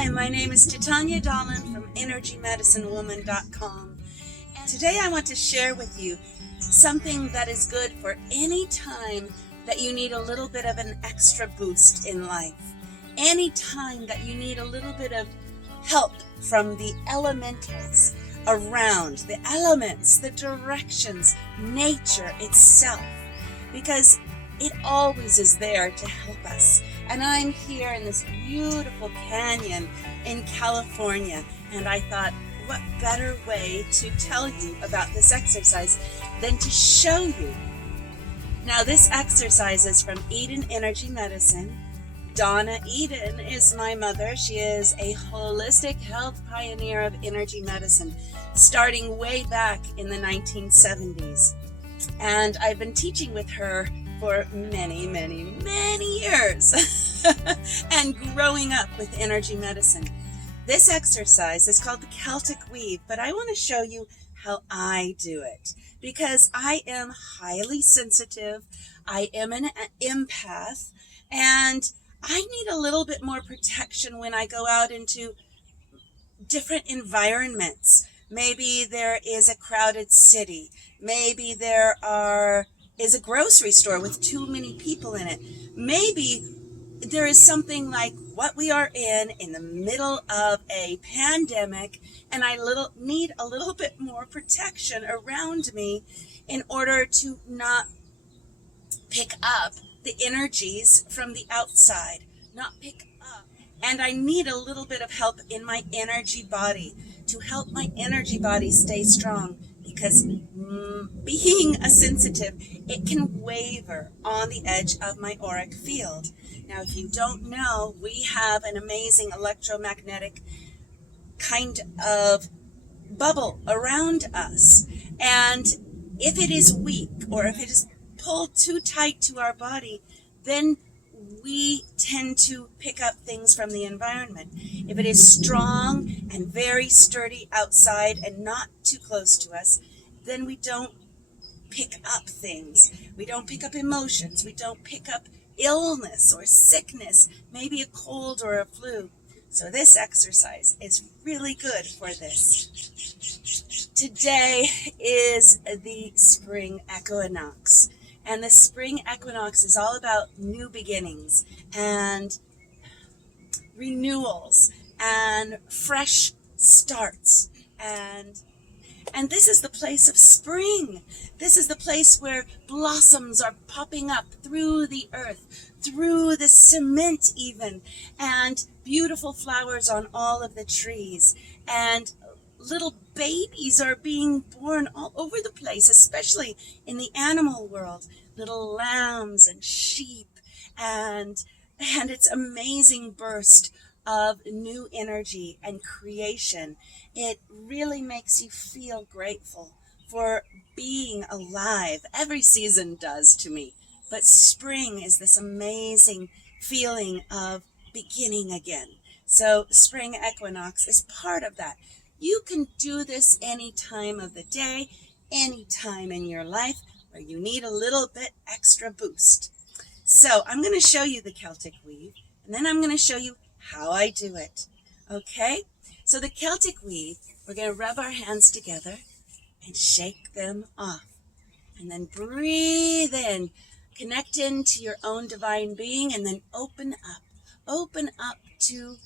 Hi, my name is Titania Dolan from EnergyMedicineWoman.com, and today I want to share with you something that is good for any time that you need a little bit of an extra boost in life. Any time that you need a little bit of help from the elementals around, the elements, the directions, nature itself, because it always is there to help us. And I'm here in this beautiful canyon in California, and I thought, what better way to tell you about this exercise than to show you. Now, this exercise is from Eden Energy Medicine. Donna Eden is my mother. She is a holistic health pioneer of energy medicine, starting way back in the 1970s. And I've been teaching with her for many, many, many years and growing up with energy medicine. This exercise is called the Celtic Weave, but I want to show you how I do it because I am highly sensitive. I am an empath, and I need a little bit more protection when I go out into different environments. Maybe there is a crowded city. Maybe there is a grocery store with too many people in it. Maybe there is something like what we are in the middle of a pandemic, and I need a little bit more protection around me in order to not pick up the energies from the outside, not pick up. And I need a little bit of help in my energy body to help my energy body stay strong, because being a sensitive, it can waver on the edge of my auric field. Now, if you don't know, we have an amazing electromagnetic kind of bubble around us. And if it is weak, or if it is pulled too tight to our body, then we tend to pick up things from the environment. If it is strong and very sturdy outside and not too close to us, then we don't pick up things. We don't pick up emotions. We don't pick up illness or sickness, maybe a cold or a flu. So this exercise is really good for this. Today is the spring equinox. And the spring equinox is all about new beginnings and renewals and fresh starts. And this is the place of spring. This is the place where blossoms are popping up through the earth, through the cement even, and beautiful flowers on all of the trees. And little babies are being born all over the place, especially in the animal world. Little lambs and sheep, and its amazing burst of new energy and creation. It really makes you feel grateful for being alive. Every season does to me, but spring is this amazing feeling of beginning again. So spring equinox is part of that. You can do this any time of the day, any time in your life where you need a little bit extra boost. So I'm going to show you the Celtic Weave, and then I'm going to show you how I do it. Okay? So the Celtic Weave, we're going to rub our hands together and shake them off. And then breathe in, connect into your own divine being, and then open up. Open up to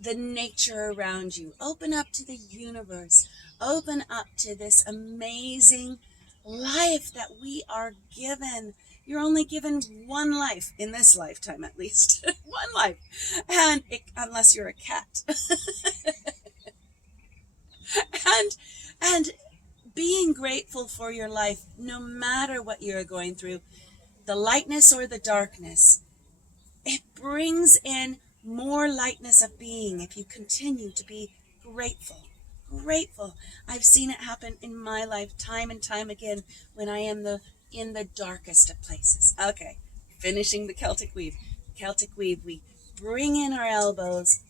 the nature around you. Open up to the universe. Open up to this amazing life that we are given. You're only given one life in this lifetime, at least. One life. And unless you're a cat. and being grateful for your life, no matter what you're going through, the lightness or the darkness, it brings in more lightness of being if you continue to be grateful. Grateful. I've seen it happen in my life time and time again when I am in the darkest of places. Okay, finishing the Celtic Weave. Celtic Weave, we bring in our elbows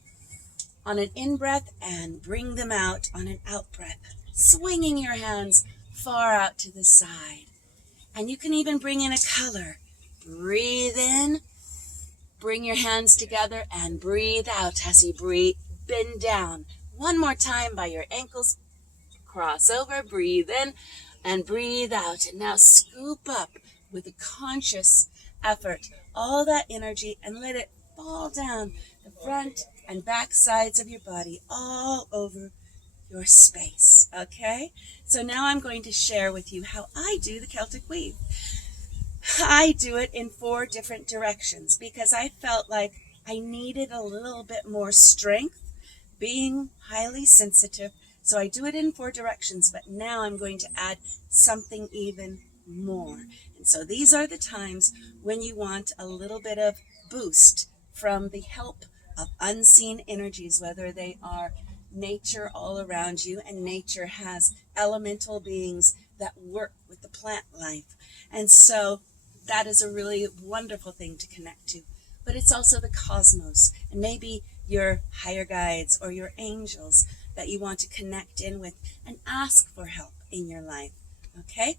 on an in-breath and bring them out on an out-breath, swinging your hands far out to the side. And you can even bring in a color. Breathe in, bring your hands together, and breathe out as you bend down. One more time by your ankles. Cross over, breathe in and breathe out. And now scoop up with a conscious effort all that energy and let it fall down the front and back sides of your body all over your space. Okay? So now I'm going to share with you how I do the Celtic Weave. I do it in 4 different directions because I felt like I needed a little bit more strength, being highly sensitive. So I do it in 4 directions, but now I'm going to add something even more. And so these are the times when you want a little bit of boost from the help of unseen energies, whether they are nature all around you, and nature has elemental beings that work with the plant life. And so that is a really wonderful thing to connect to. But it's also the cosmos, and maybe your higher guides or your angels that you want to connect in with and ask for help in your life. Okay?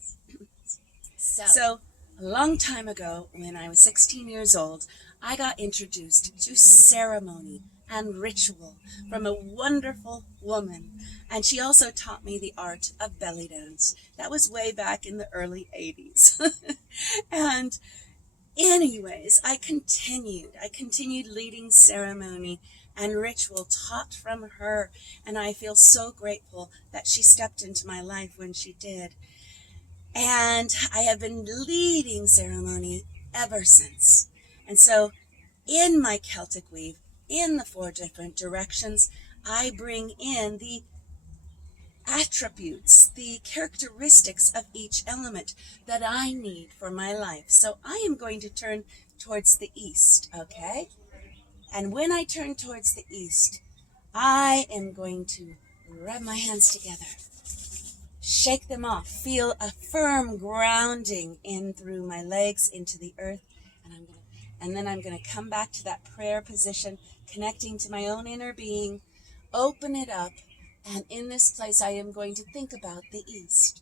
So a long time ago, when I was 16 years old, I got introduced to ceremony and ritual from a wonderful woman. And she also taught me the art of belly dance. That was way back in the early 80s. And anyways, I continued leading ceremony and ritual taught from her. And I feel so grateful that she stepped into my life when she did. And I have been leading ceremony ever since. And so in my Celtic Weave, in the 4 different directions, I bring in the attributes, the characteristics of each element that I need for my life. So I am going to turn towards the east, okay? And when I turn towards the east, I am going to rub my hands together, shake them off, feel a firm grounding in through my legs into the earth, and then I'm going to come back to that prayer position, connecting to my own inner being, open it up, and in this place I am going to think about the east.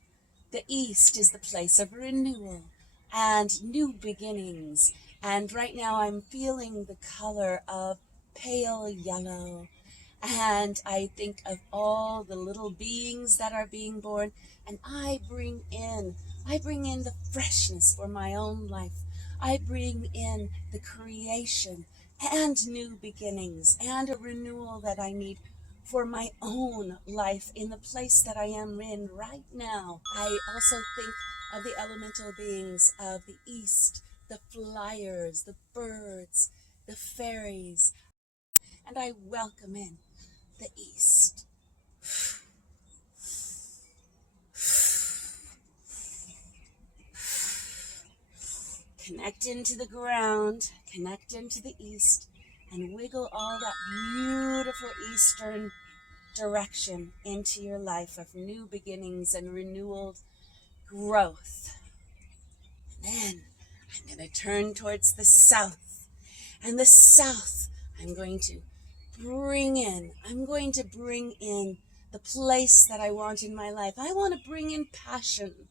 The east is the place of renewal and new beginnings, and right now I'm feeling the color of pale yellow, and I think of all the little beings that are being born, and I bring in the freshness for my own life. I bring in the creation and new beginnings and a renewal that I need for my own life in the place that I am in right now. I also think of the elemental beings of the east, the flyers, the birds, the fairies, and I welcome in the east. Connect into the ground, connect into the east, and wiggle all that beautiful eastern direction into your life of new beginnings and renewal growth. And then I'm going to turn towards the south. And the south, I'm going to bring in the place that I want in my life. I want to bring in passion.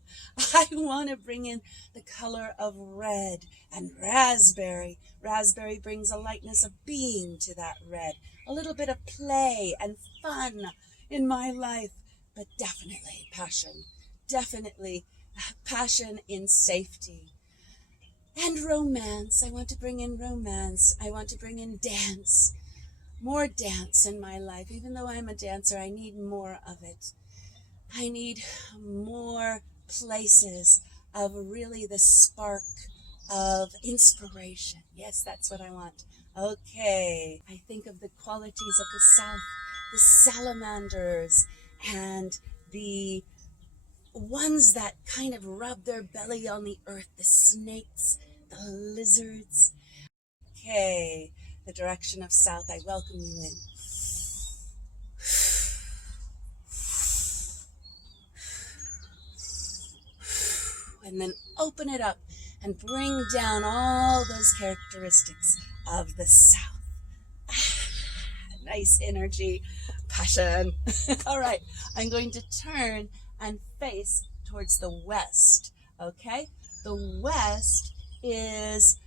I want to bring in the color of red and raspberry. Raspberry brings a lightness of being to that red. A little bit of play and fun in my life, but definitely passion. Definitely passion in safety. And romance. I want to bring in romance. I want to bring in dance. More dance in my life. Even though I'm a dancer, I need more of it. I need more places of really the spark of inspiration. Yes, that's what I want. Okay. I think of the qualities of the south, the salamanders, and the ones that kind of rub their belly on the earth, the snakes, the lizards. Okay. The direction of south, I welcome you in. And then open it up and bring down all those characteristics of the south. Nice energy, passion. All right, I'm going to turn and face towards the west, okay? The west is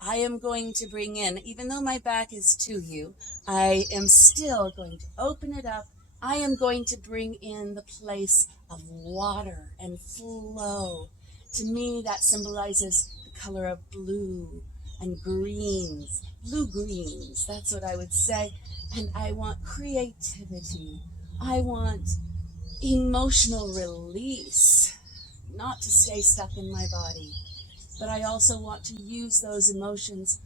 I am going to bring in, even though my back is to you, I am still going to open it up. I am going to bring in the place of water and flow. To me, that symbolizes the color of blue and greens, blue-greens, that's what I would say. And I want creativity. I want emotional release, not to stay stuck in my body. But I also want to use those emotions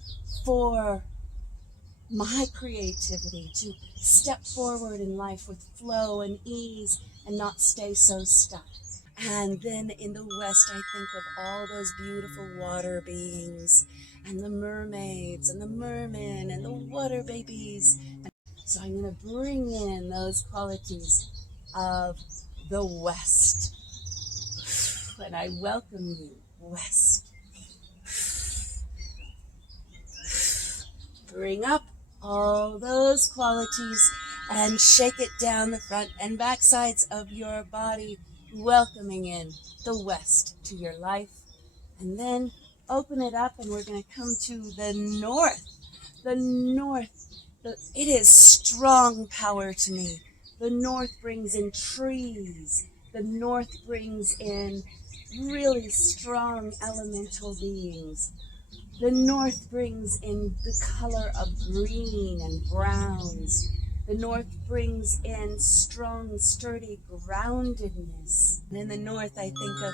for my creativity, to step forward in life with flow and ease and not stay so stuck. And then in the west, I think of all those beautiful water beings and the mermaids and the mermen and the water babies. So I'm going to bring in those qualities of the west. And I welcome you, west. Bring up all those qualities and shake it down the front and back sides of your body, welcoming in the west to your life. And then open it up, and we're going to come to the north. The north, it is strong power to me. The north brings in trees. The north brings in really strong elemental beings. The north brings in the color of green and browns. The north brings in strong, sturdy groundedness. And in the north, I think of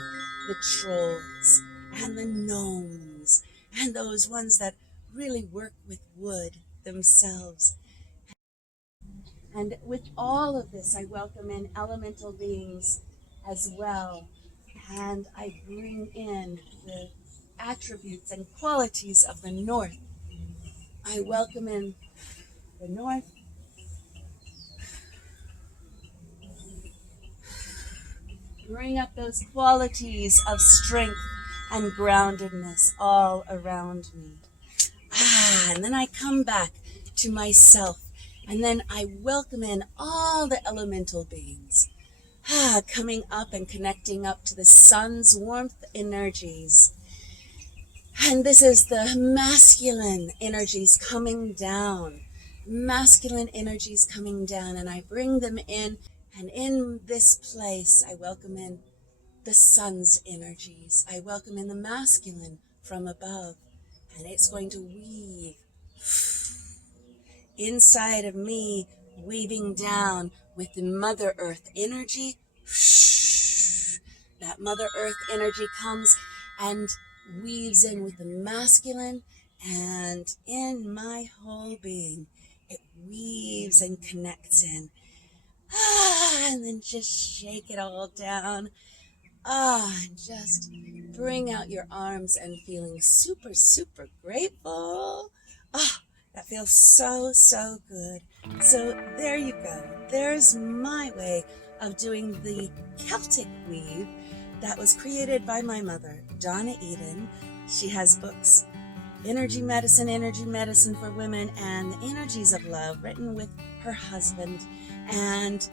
the trolls and the gnomes and those ones that really work with wood themselves. And with all of this, I welcome in elemental beings as well. And I bring in the attributes and qualities of the north. I welcome in the north. Bring up those qualities of strength and groundedness all around me. And then I come back to myself, and then I welcome in all the elemental beings. Coming up and connecting up to the sun's warmth energies. And this is the masculine energies coming down. Masculine energies coming down, and I bring them in. And in this place, I welcome in the sun's energies. I welcome in the masculine from above. And it's going to weave inside of me, weaving down with the Mother Earth energy. That Mother Earth energy comes and weaves in with the masculine, and in my whole being, it weaves and connects in. And then just shake it all down. And just bring out your arms and feeling super, super grateful. That feels so, so good. So there you go. There's my way of doing the Celtic weave that was created by my mother, Donna Eden. She has books, Energy Medicine for Women, and The Energies of Love, written with her husband. And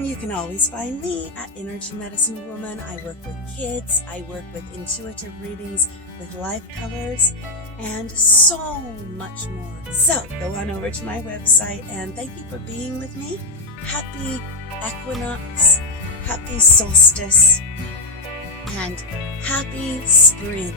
you can always find me at Energy Medicine Woman. I work with kids. I work with intuitive readings with life colors and so much more. So go on over to my website, and thank you for being with me. Happy equinox, happy solstice, and happy spring.